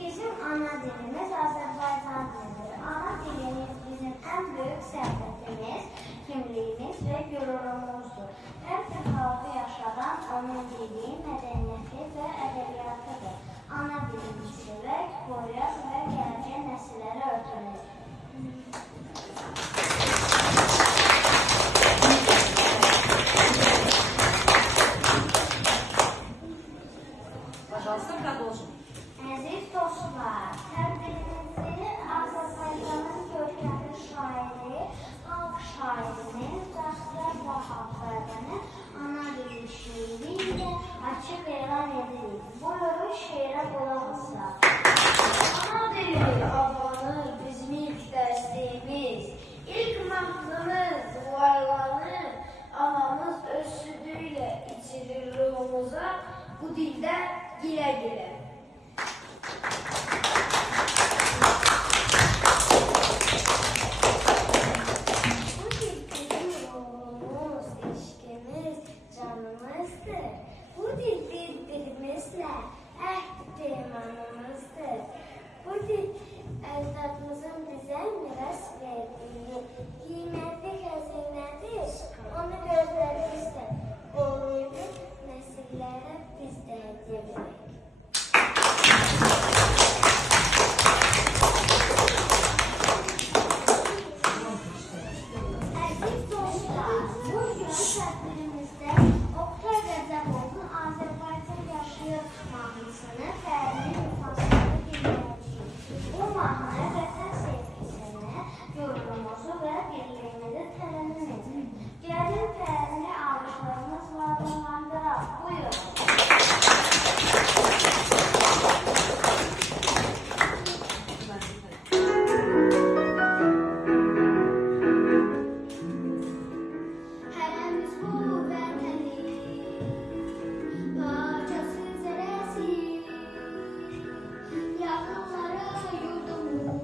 Bizim ana dilimiz Azərbaycan dilidir. Ana dilimiz bizim en büyük sərvətimiz, kimliğimiz ve gururumuzdur. Hər bir xalqı yaşadan onun dili, mədəniyyəti və ədəbiyyatı ana dilimizi sevək, qoruyaq və gələcək nəsillərə ötürək. Əziz dostlar, təqdirimizi Azərbaycanın görkəmli şairi, xalq şairinin Cəfər Vahabzadənin ana dili şeiri ilə açıq elan edirik. Buyurun şeirə qulaq asaq. Ana dili abanır bizim ilk dərsimiz, ilk mahnımız varlanır, anamız öz südüyle içirir ruhumuza, bu dildə gülə-gülə. Bu dil bizim ruhumuz, eşkimiz, canımızdır. Bu dil birbirimizlə əhd peymanımızdır. Bu dil əcdadımızın bizə miras verdiyi qiymətli xəzinədir. Onu gözlərimizlə qoruyub nəsillərə biz də hədiyyə verək. Əziz dostlar, bugün tədbirimizdə Oktay Rəcəbovun Azərbaycan yaşayır mahnısını fərli müfasirəli dinləyəcəyik. Bu mahnı vətən sevgisini, gururumuzu və birliyimizi tərənnüm edir. Gəlin fərli alışlarımızla adlandıraq. Buyurun. Hərəmiz bu vətənin parçası zərəsi, yaxınlara yurdumun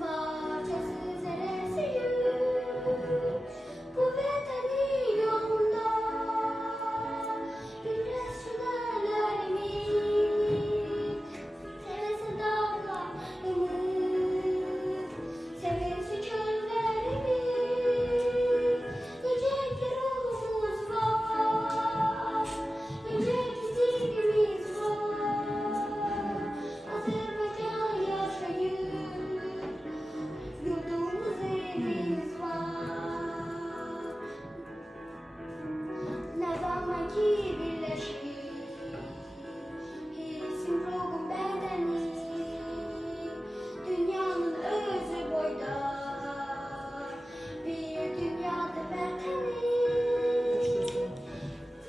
parçası zərəsi. Bu vətənin yolunda bilməz südələrimiz, sevəsi dağlarımız, sevəsi çöllərimiz. Necə ki ruhumuz var, necə ki dilimiz var. Azərbaycan yaşayır, yurdumuz, evimiz var. Nə zaman ki birləşir hissim, ruhum, bədənim, dünyanın özü boyda bir dünyadır vətənim.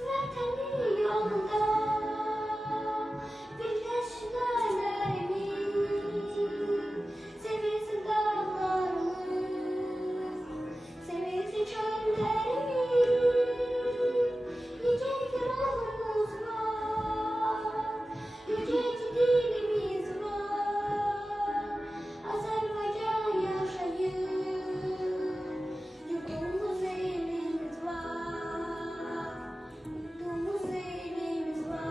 Vətənin yolunda bilməz südələrimiz, sevilsin dağlarımız, sevilsin çöllərimiz. Necə ki ruhumuz var, necə ki dilimiz var. Azərbaycan yaşayır, yurdumuz, evimiz var. Yurdumuz, evimiz var.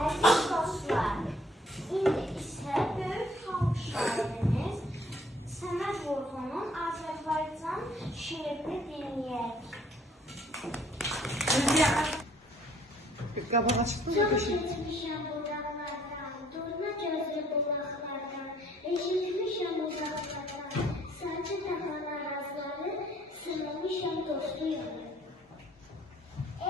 Əziz dostlar, indi isə böyük xalq şairimiz Səməd Vurğunun Azərbaycan şeirini dinləyək. Qabağa çıxdı mı? Çox keçmişəm budaqlardan, durna gözlü bulaqlardan, eşitmişəm uzaqlardan, sancı tapan arazları, sırlamışam dostu yanı.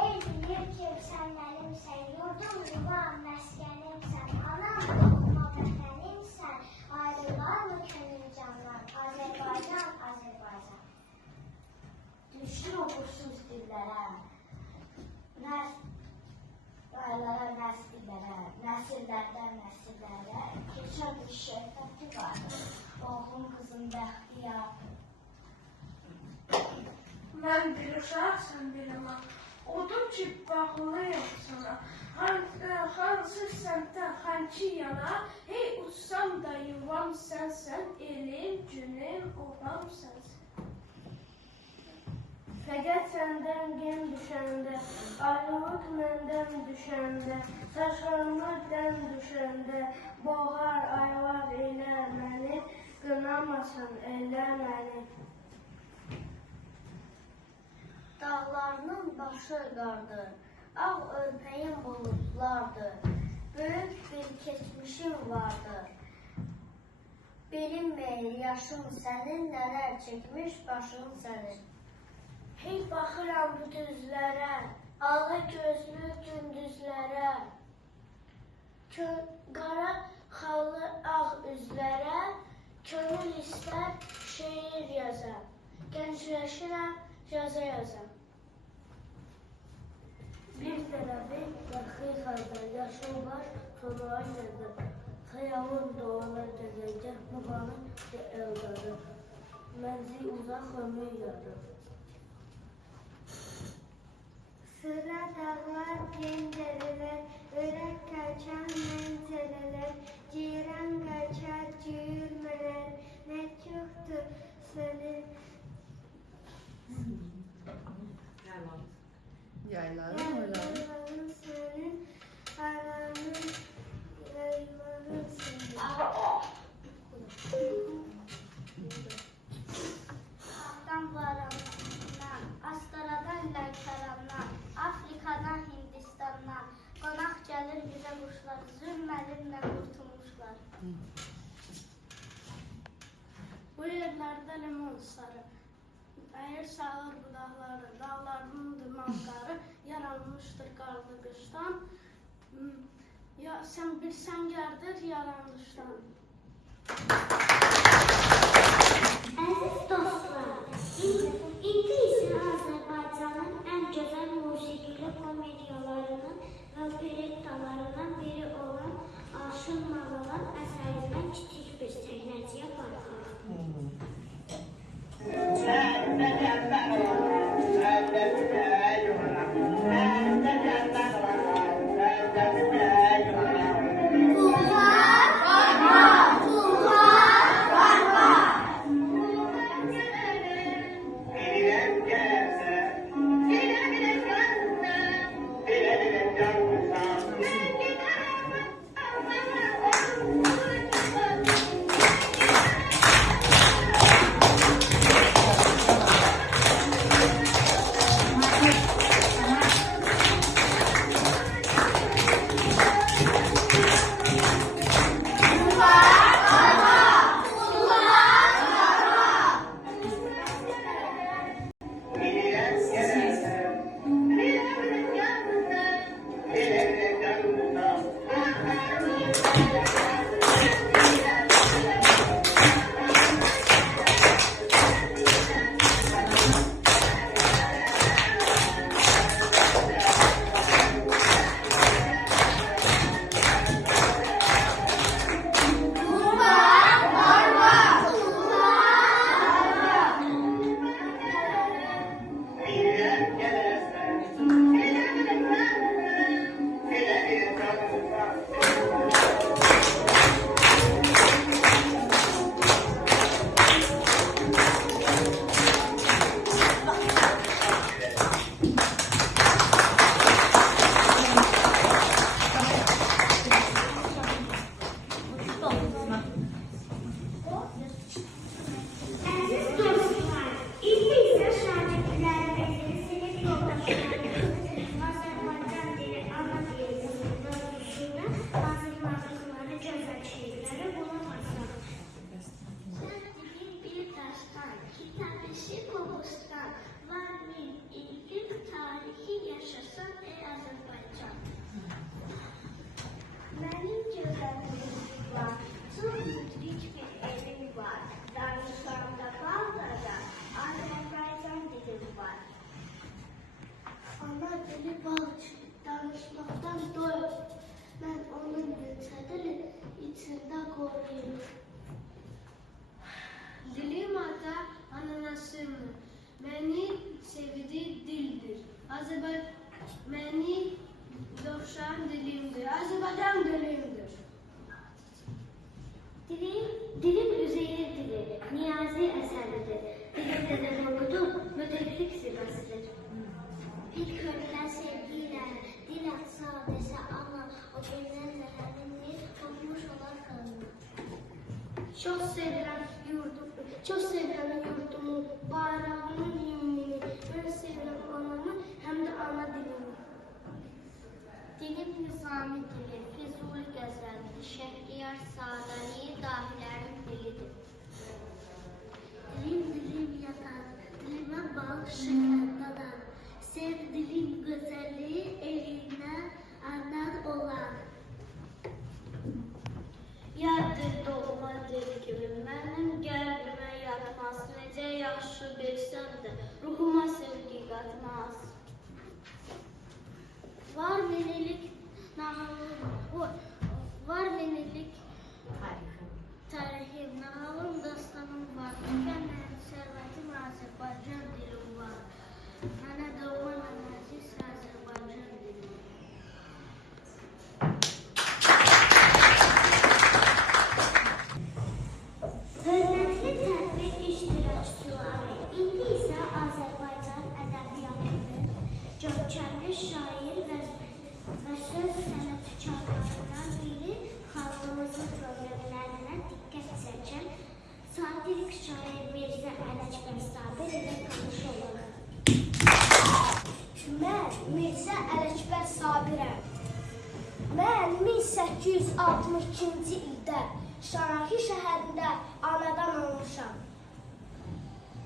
Ey bilir ki sən mənimsən, yurdum yuvam, məskənimsən, anam doğma vətənimsən, ayrılar mı könül canlar, Azərbaycan, Azərbaycan. Düşür obursuz dillərə, raylara, nəsillərə, nəsillərdən nəsillərə keçən bir şəhvəti vardır. Oğlum, qızım, bəxtiyar. Mən bir uşaq, sən bir ana. Odun ki, bağlıyam sana. Hansı səmtə hanki yana, hey uçsam da yuvam sənsən, elim, günüm, obam sənsən. Fəqət səndən gen düşəndə, ayrılıq məndən düşəndə, daşanmaq dən düşəndə, boğar, ayvar elə məni, qınamasın elə məni. Dağlarının başı qardır, ağ örpəyin bulutlardır. Böyük bir keçmişim vardır. Bilinməyir yaşım sənin, nələr çəkmiş başım sənin. Hey baxıram bu düzlərə, ala gözlü gündüzlərə, qara xallı ağ üzlərə, könül istər şeir yazar, gəncləşirəm yaza. Bir tərəfi yaxı xəzər, yaşıl baş, tonağa gəzir. Xəyalın doğalar gəzəcək, buğanı eldadır. Mənzil uzaq ömür yadır. Sıra dağlar gəncələr, ürək qaçan mənzərələr, ceyran qaçar cüyürmələr, nə çoxdur sənin. Yayların oyları. Yayların senin, aranın yayların senin. Şahdan varandan, Astaradan Lənkərandan, Afrikadan Hindistandan, qonaq gəlir bizə quşlar, zülməlimlə qurtulmuşlar. Bu yerlərdə limon sarı, əyir sağır budaqları, dağlarının duman qarı, yaranmışdır qarlı qışdan. Ya sən bilsən gərdir yaranmışdan. Əziz dostlar, indi isə Azərbaycanın ən gözəl musiqili komediyalarının və operettalarından biri olan Aşın Nağılan əsərindən kiçik bir səhnəciyə baxırıq. Ruşen dilimdir, Azərbaycan dilimdir. Dilim Üzeyir dili, Niyazi əsəridir. Dilim Dede Korkut'un müdürlük sırasıdır. Bir körülen sevgiyle dil atsa dese ama o günden zehirlenir, kokmuş olan kanını. Çok sevilen yurdumu, bayrağımın himnini, ben sevilen anamı hem de ana dilimi. Dilim Nizami dili, Füzuli Gəzəldir, Şəhriyar Sadəni, dahilərin dilidir. Dilim yatar, dilimə bal şıklandalar. Sevdiğim güzelliği elinden anlar olan. Yaddır doğma dilgimim, mənim qəlbimə yatmaz. Necə yaxşı bilsəm də, ruhuma sevgi qatmaz. Var menilik tarihim, nahalım dastanım var. Mükemmel servetim Azerbaycan dilim var. Ana doğma aziz Azerbaycan dilim. Hörmətli tədbir iştirakçıları, indi isə Azərbaycan ədəbiyyatının görkəmli şair və söz sənətkarlarından biri xalqımızın problemlərinə diqqət çəkən satirik şair Mirzə Ələkbər Sabir ilə tanış oluruz. Mən Mirzə Ələkbər Sabirəm. Mən 1862-ci ildə Şamaxı şəhərində anadan olmuşam.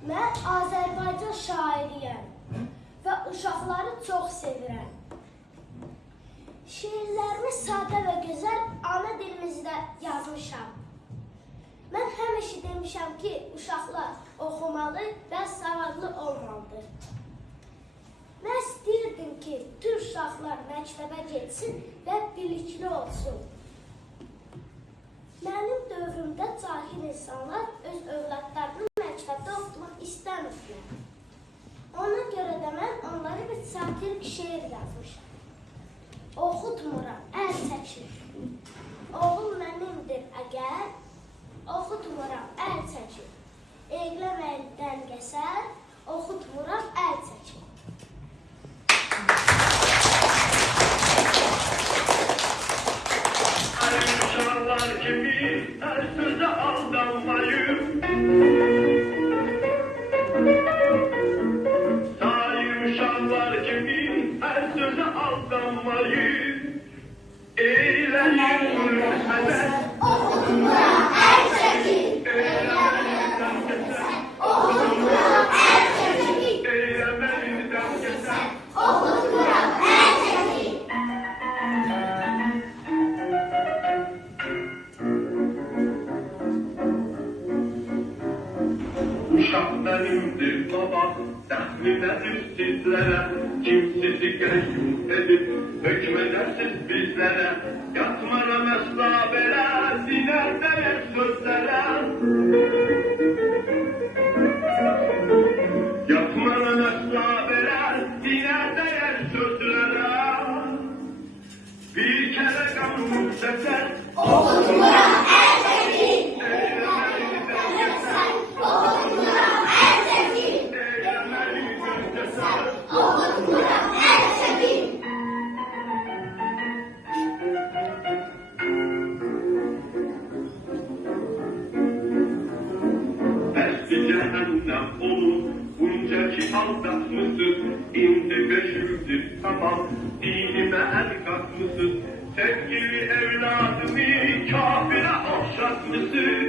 Mən Azərbaycan şairiyəm və uşaqları çox sevirəm. Şiirlərimi sadə və gözəl ana dilimizdə yazmışam. Mən həmişə demişəm ki, uşaqlar oxumalı və savadlı olmalıdır. Mən istəyirdim ki, tüm uşaqlar məktəbə getsin və bilikli olsun. Mənim dövrümdə cahil insanlar öz övladlarını məktəbdə oxutmaq istəmirdilər. Ona görə də mən onlara bir satirik şeir yazmışam. Oxutmuram, əl çəkir. Oğul mənimdir əgər, oxutmuram, əl çəkir. Eyləməyin dəngəsər, oxutmuram, əl çəkir. Uşaqlar kimi hər sözə aldanmayın. Sayın uşaqlar kimi hər sözə aldanmayın. Eyləyin həsəd, Oxutmuram, əl çəkir. eyləməyin dəngəsər, Oxutmuram, əl çəkir. eyləməyin dəngəsər. Oxutmuram, əl çəkir. Uşaq mənimdir baba, dəxlinədir sizlərə, kim sizi qəyyum edib, hökmədəsiz bizlərə, yatmaram əsla belə, dinərdəyək sözlərə. Yatmaram əsla belə, dinərdəyək sözlərə. Bir kərə qanun səsər, Oxutmuram, əl çəkir. eyləməyin dəngəsər. Oxutmuram, əl çəkir. Eyləməyin dəngəsər. Oxutmuram, əl çəkir. Bəsdi cəhənnəm olun, bunca ki aldatmısınız, indi 500'dür tamam, dinimə əl qatmısınız, sevgili evladımı kafirə oxşatmısınız.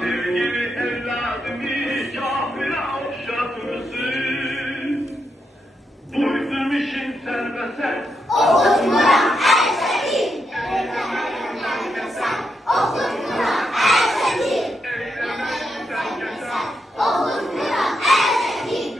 Sevgili evladımı kafirə oxşatmısınız. Duydum işin sərbəsər, Oxutmuram, əl çəkir. Eyləməyin dəngəsər. Oxutmuram, əl çəkir. eyləməyin dəngəsər. Oxutmuram, əl çəkir.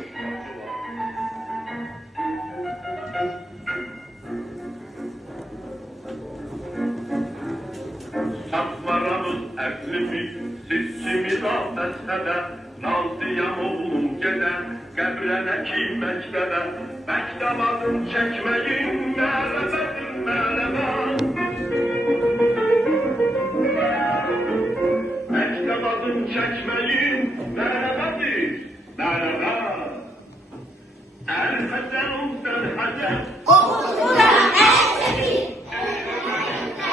Satmaramız əqlimi, siz kimi la məzhəbə, razıyam oğlum gedə, qəbrənə ki məktəbə, məktəb adım çəkməyin, mərəbədir mərəbə. Məktəb adım çəkməyin, mərəbədir mərəbə. Ər-Həsən,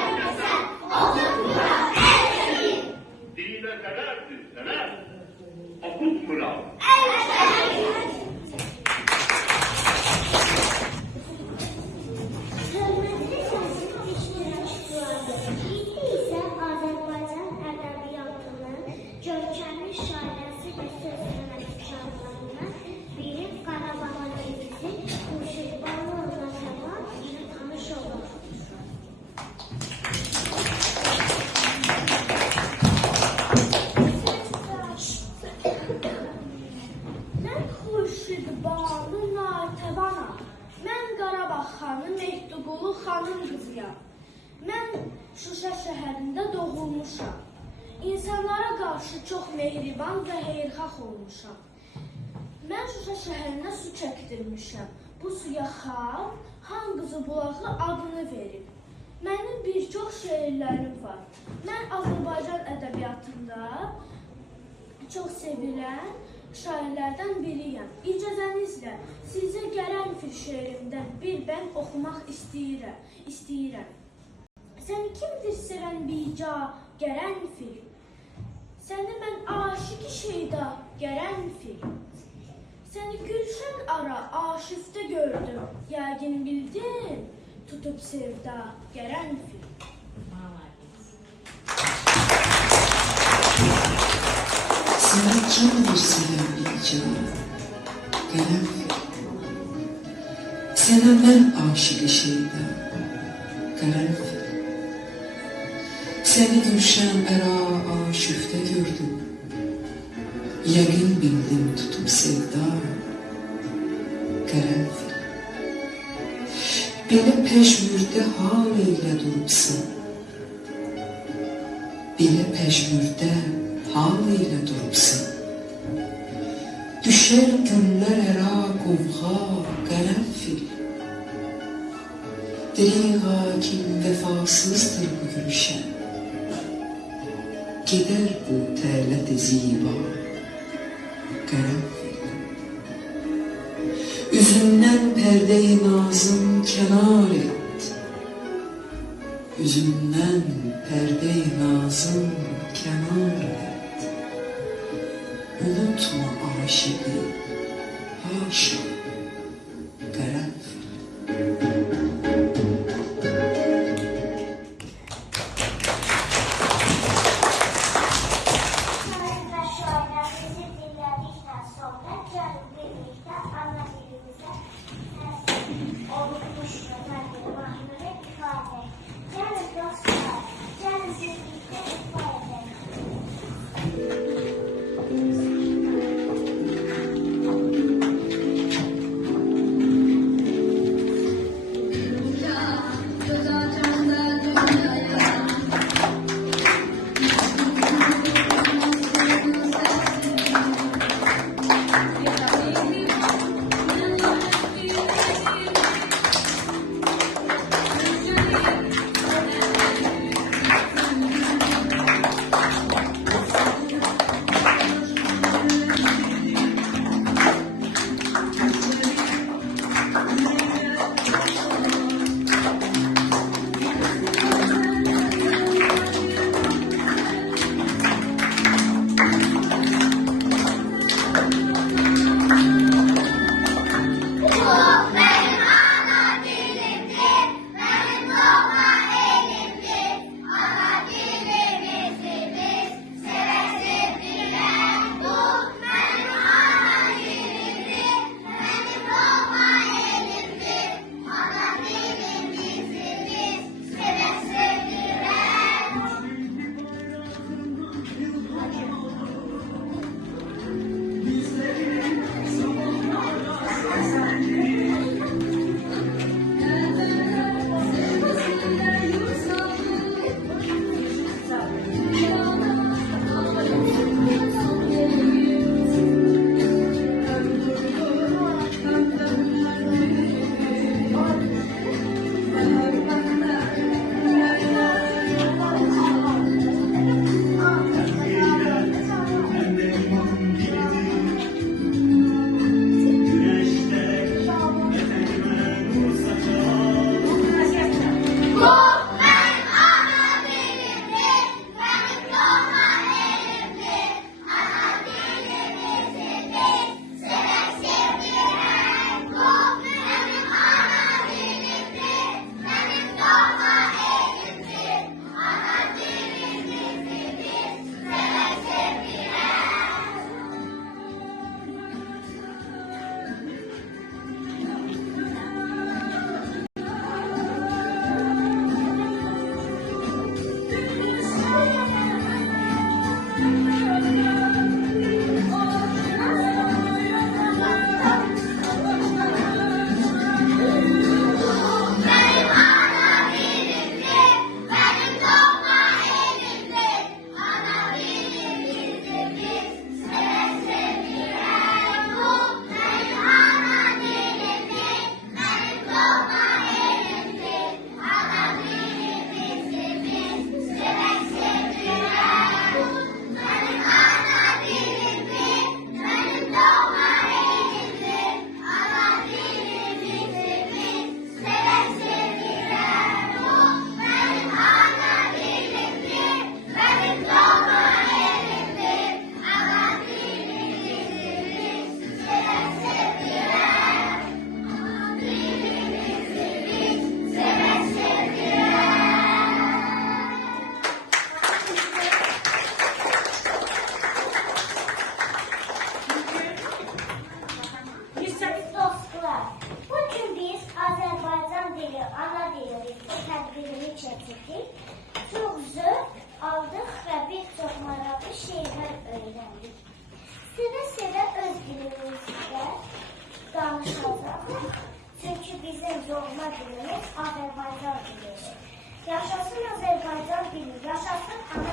Ər-Həsən, dinə zərərdir, zərər, okutmuram. Hörmətli səsini iştirakçıları, indi isə Azərbaycan ədəbiyyatının görkəmli şairəsi və söz sənətkarlarından biri Qarabağ Gecisi Xurşidbanu Natəvan ilə tanış olur. Mən Xurşidbanu Natəvanam. Mən Qarabağ xanı Mehdiqulu xanın qızıyam. Mən Şuşa şəhərində doğulmuşam. İnsanlara qarşı çox mehriban və xeyirxah olmuşam. Mən Şuşa şəhərinə su çəkdirmişəm. Bu suya xan qızı bulağı adını verib. Mənim bir çox şeirlərim var. Mən Azərbaycan ədəbiyyatında çox sevilən şairlərdən biriyəm. İcazənizlə sizə Qərənfil şeirimdən bir bənd oxumaq istəyirəm. Sən kimdir sevən bica Qərənfil? Səni mən aşiq şeyda Qərənfil. Səni gülşən ara aşifdə gördüm. Yəqin bildin tutub sevda Qərənfil. Seni kimdir seven bica Qərənfil? Sənə mən aşiq şeyda Qərənfil. Səni gülşən əra aşifdə gördüm. Yəqin bildim tutub sevda Qərənfil. Belə pəjmürdə hal eylə durubsan. Belə pəjmürdə hal eylə durubsan. Düşər günlər əra qovğa Qərənfil. Diriğa kim vəfasızdır bu gülşən. Gedər bu tələt-i ziba Qərənfil. Üzündən pərdə-i nazım kənar et. Üzündən pərdə-i nazım kənar et. Unutma aşıqı, haşa Qərənfil. Şair və şairlərimizi dinlədikdən sonra gəlin birlikdə ana dilimizə olunmuşdur mənim mahnını ifadə. Gəlin dostlar, gəlin birlikdə ifa edək. danışacağıq. Çünki bizim doğma dilimiz Azərbaycan dilidir. Yaşasın Azərbaycan dili, yaşasın ana